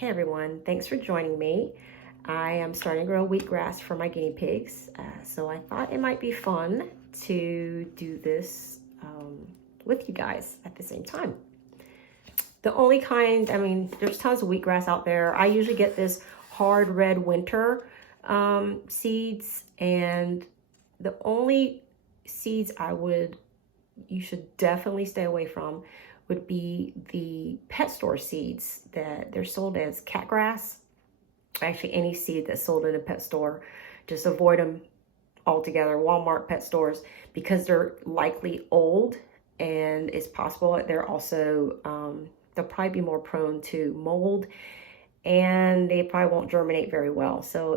Hey everyone, thanks for joining me. I am starting to grow wheatgrass for my guinea pigs, so I thought it might be fun to do this with you guys at the same time. The only kind, there's tons of wheatgrass out there. I usually get this hard red winter seeds, and the only seeds you should definitely stay away from would be the pet store seeds that they're sold as cat grass. Actually, any seed that's sold in a pet store, just avoid them altogether. Walmart, pet stores, because they're likely old, and it's possible that they're also, they'll probably be more prone to mold, and they probably won't germinate very well. So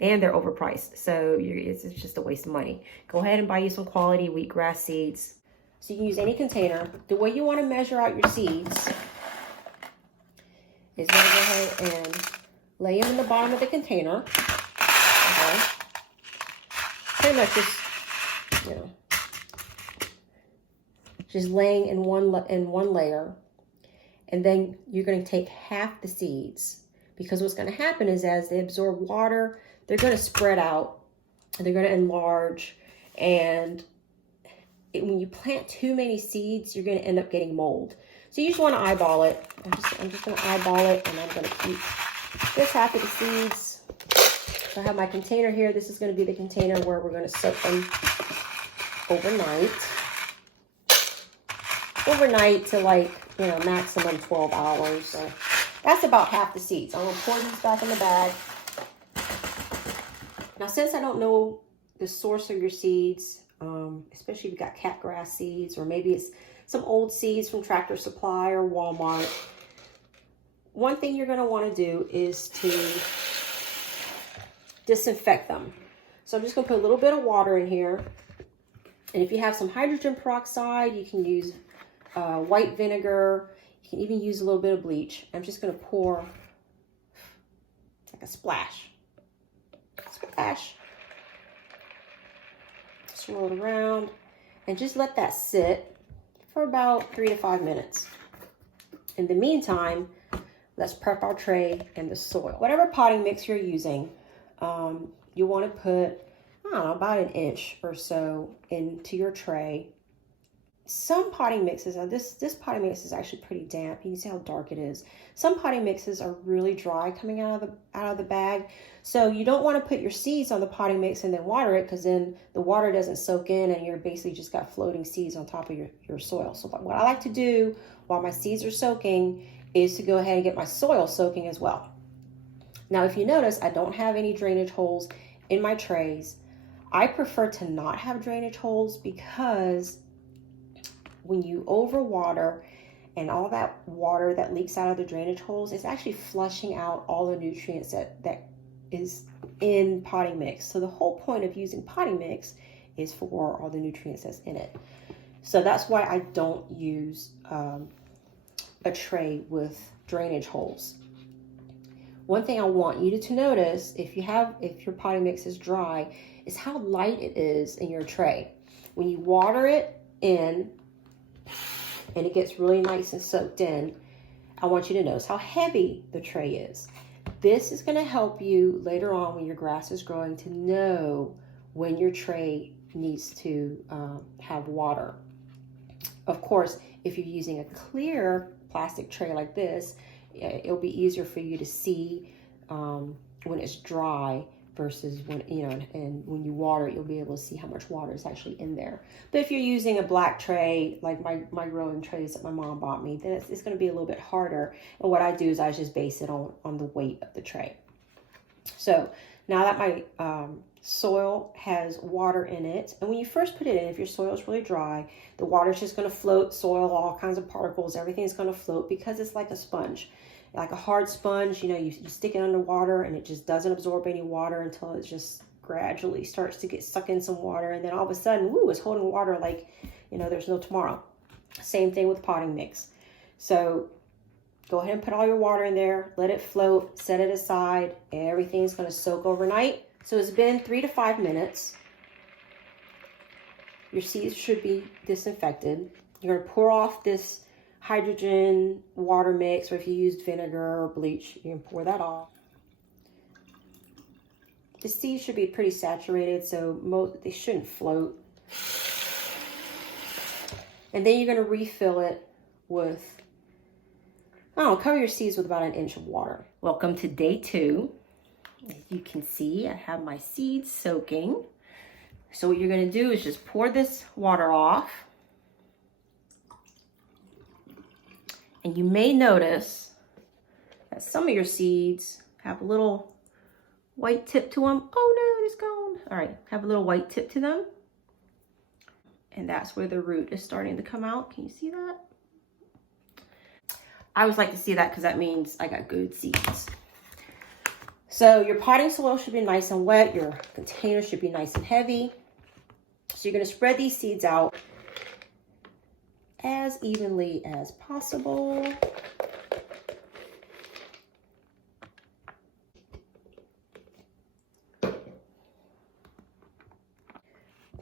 and they're overpriced. So it's just a waste of money. Go ahead and buy you some quality wheatgrass seeds. So you can use any container. The way you want to measure out your seeds is going to go ahead and lay them in the bottom of the container. Okay. Pretty much just laying in one layer. And then you're going to take half the seeds, because what's going to happen is as they absorb water, they're going to spread out, and they're going to enlarge, and when you plant too many seeds, you're going to end up getting mold. So you just want to eyeball it. I'm just going to eyeball it, and I'm going to keep this half of the seeds. So I have my container here. This is going to be the container where we're going to soak them overnight to maximum 12 hours. So that's about half the seeds. I'm going to pour these back in the bag. Now, since I don't know the source of your seeds, especially if you've got cat grass seeds, or maybe it's some old seeds from Tractor Supply or Walmart, one thing you're going to want to do is to disinfect them. So I'm just going to put a little bit of water in here. And if you have some hydrogen peroxide, you can use white vinegar. You can even use a little bit of bleach. I'm just going to pour like a splash. Swirl it around and just let that sit for about 3 to 5 minutes. In the meantime, let's prep our tray and the soil. Whatever potting mix you're using, you want to put, about an inch or so into your tray. Some potting mixes, now this potting mix is actually pretty damp. You can see how dark it is. Some potting mixes are really dry coming out of the bag. So you don't want to put your seeds on the potting mix and then water it, because then the water doesn't soak in and you're basically just got floating seeds on top of your soil. So what I like to do while my seeds are soaking is to go ahead and get my soil soaking as well. Now, if you notice, I don't have any drainage holes in my trays. I prefer to not have drainage holes, because when you overwater and all that water that leaks out of the drainage holes is actually flushing out all the nutrients that is in potting mix. So the whole point of using potting mix is for all the nutrients that's in it. So that's why I don't use a tray with drainage holes. One thing I want you to notice, if your potting mix is dry, is how light it is in your tray. When you water it in and it gets really nice and soaked in, I want you to notice how heavy the tray is. This is going to help you later on when your grass is growing to know when your tray needs to have water. Of course, if you're using a clear plastic tray like this, it'll be easier for you to see when it's dry versus when, and when you water it, you'll be able to see how much water is actually in there. But if you're using a black tray, like my growing trays that my mom bought me, then it's going to be a little bit harder. And what I do is I just base it on the weight of the tray. So now that my soil has water in it, and when you first put it in, if your soil is really dry, the water is just going to float, soil, all kinds of particles, everything's going to float, because it's like a sponge. Like a hard sponge, you stick it underwater and it just doesn't absorb any water until it just gradually starts to get suck in some water, and then all of a sudden, it's holding water like, there's no tomorrow. Same thing with potting mix. So go ahead and put all your water in there, let it float, set it aside. Everything's going to soak overnight. So it's been 3 to 5 minutes. Your seeds should be disinfected. You're going to pour off this hydrogen water mix, or if you used vinegar or bleach, you can pour that off. The seeds should be pretty saturated, so they shouldn't float. And then you're going to refill it with, cover your seeds with about 1 inch of water. Welcome to day 2. As you can see, I have my seeds soaking. So what you're going to do is just pour this water off. And you may notice that some of your seeds have a little white tip to them. Oh no, it's gone. All right, have a little white tip to them. And that's where the root is starting to come out. Can you see that? I always like to see that because that means I got good seeds. So your potting soil should be nice and wet. Your container should be nice and heavy. So you're going to spread these seeds out as evenly as possible.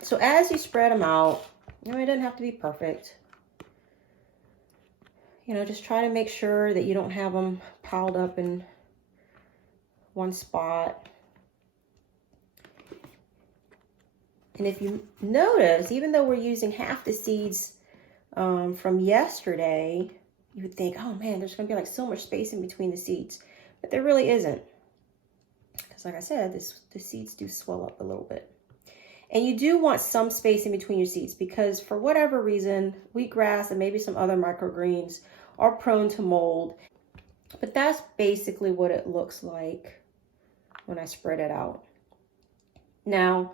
So as you spread them out, it doesn't have to be perfect. Just try to make sure that you don't have them piled up in one spot. And if you notice, even though we're using half the seeds from yesterday, you would think, oh man, there's going to be like so much space in between the seeds. But there really isn't. Because like I said, the seeds do swell up a little bit. And you do want some space in between your seeds because for whatever reason, wheatgrass and maybe some other microgreens are prone to mold. But that's basically what it looks like when I spread it out. Now,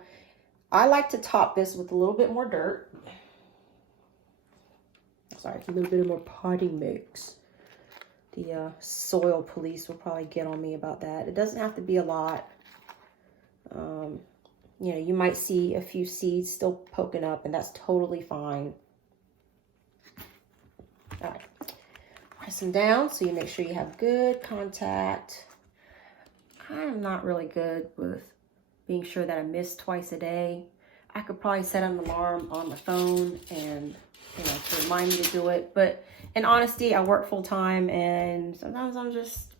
I like to top this with a little bit more dirt. Sorry, a little bit more potting mix. The soil police will probably get on me about that. It doesn't have to be a lot. You might see a few seeds still poking up, and that's totally fine. All right, press them down so you make sure you have good contact. I'm not really good with being sure that I miss twice a day. I could probably set an alarm on my phone and to remind me to do it. But in honesty, I work full time, and sometimes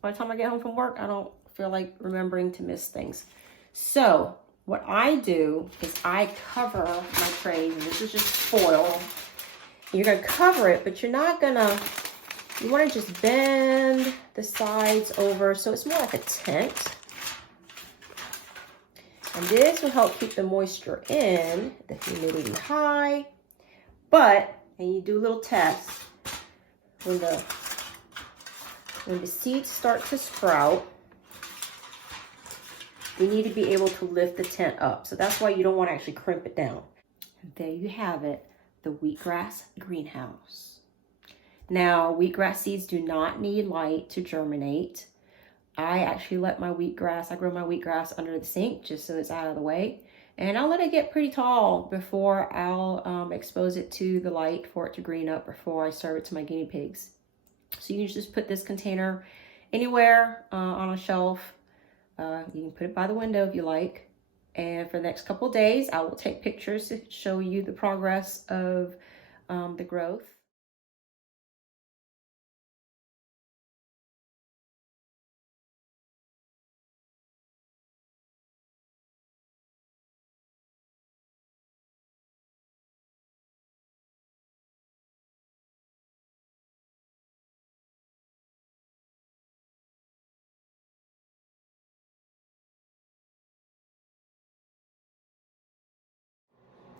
by the time I get home from work, I don't feel like remembering to miss things. So what I do is I cover my trays, and this is just foil. You're gonna cover it, but you're not gonna, you wanna just bend the sides over so it's more like a tent. And this will help keep the moisture in, the humidity high. But, and you do a little test, when the seeds start to sprout, you need to be able to lift the tent up. So that's why you don't want to actually crimp it down. And there you have it, the wheatgrass greenhouse. Now, wheatgrass seeds do not need light to germinate. I actually let my wheatgrass, I grow my wheatgrass under the sink just so it's out of the way. And I'll let it get pretty tall before I'll expose it to the light for it to green up before I serve it to my guinea pigs. So you can just put this container anywhere on a shelf. You can put it by the window if you like. And for the next couple of days, I will take pictures to show you the progress of the growth.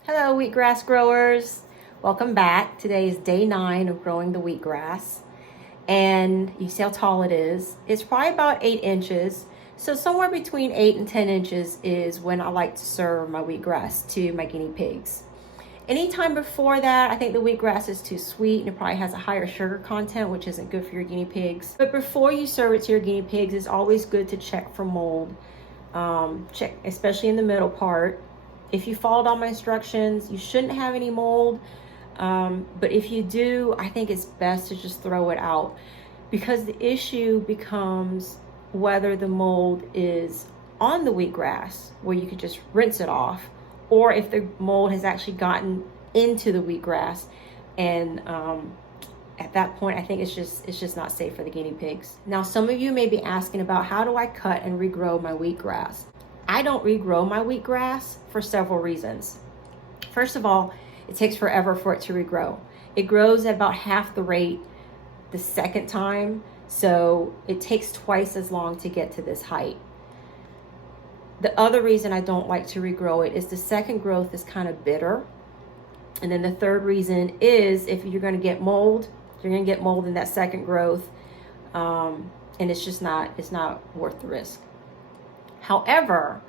Hello, wheatgrass growers. Welcome back. Today is day 9 of growing the wheatgrass. And you see how tall it is. It's probably about 8 inches. So somewhere between 8 and 10 inches is when I like to serve my wheatgrass to my guinea pigs. Anytime before that, I think the wheatgrass is too sweet and it probably has a higher sugar content, which isn't good for your guinea pigs. But before you serve it to your guinea pigs, it's always good to check for mold. Check, especially in the middle part. If you followed all my instructions, you shouldn't have any mold. But if you do, I think it's best to just throw it out, because the issue becomes whether the mold is on the wheatgrass, where you could just rinse it off, or if the mold has actually gotten into the wheatgrass and at that point, I think it's just not safe for the guinea pigs. Now, some of you may be asking about how do I cut and regrow my wheatgrass? I don't regrow my wheatgrass for several reasons. First of all, it takes forever for it to regrow. It grows at about half the rate the second time, so it takes twice as long to get to this height. The other reason I don't like to regrow it is the second growth is kind of bitter. And then the third reason is if you're going to get mold, you're going to get mold in that second growth, and it's not worth the risk. However,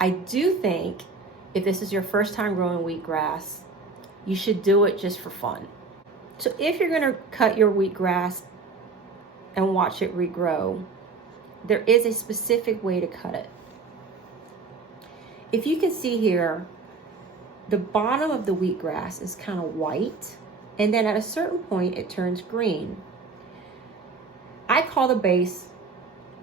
I do think if this is your first time growing wheatgrass, you should do it just for fun. So if you're going to cut your wheatgrass and watch it regrow, there is a specific way to cut it. If you can see here, the bottom of the wheatgrass is kind of white, and then at a certain point it turns green. I call the base,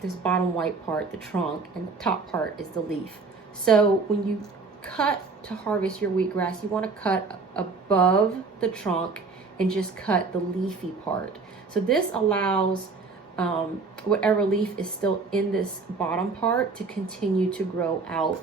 this bottom white part, the trunk, and the top part is the leaf. So when you cut to harvest your wheatgrass, you want to cut above the trunk and just cut the leafy part. So this allows whatever leaf is still in this bottom part to continue to grow out,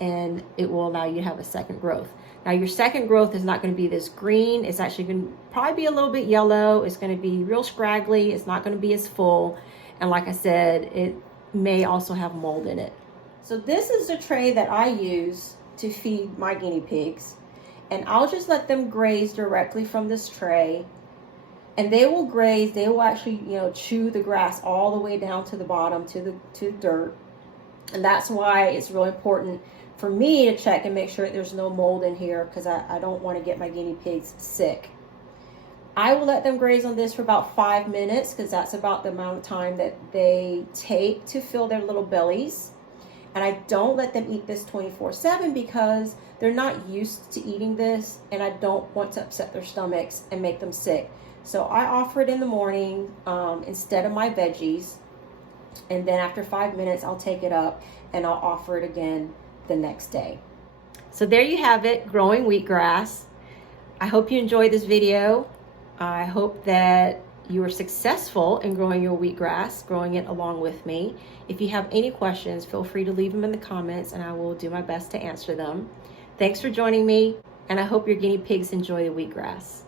and it will allow you to have a second growth. Now your second growth is not going to be this green. It's actually going to probably be a little bit yellow. It's going to be real scraggly. It's not going to be as full. And like I said, it may also have mold in it. So this is the tray that I use to feed my guinea pigs. And I'll just let them graze directly from this tray. And they will graze. They will actually, chew the grass all the way down to the bottom, to the dirt. And that's why it's really important for me to check and make sure there's no mold in here, because I don't want to get my guinea pigs sick. I will let them graze on this for about 5 minutes, because that's about the amount of time that they take to fill their little bellies. And I don't let them eat this 24/7 because they're not used to eating this, and I don't want to upset their stomachs and make them sick. So I offer it in the morning instead of my veggies. And then after 5 minutes, I'll take it up and I'll offer it again the next day. So there you have it, growing wheatgrass. I hope you enjoyed this video. I hope that you were successful in growing your wheatgrass, growing it along with me. If you have any questions, feel free to leave them in the comments and I will do my best to answer them. Thanks for joining me, and I hope your guinea pigs enjoy the wheatgrass.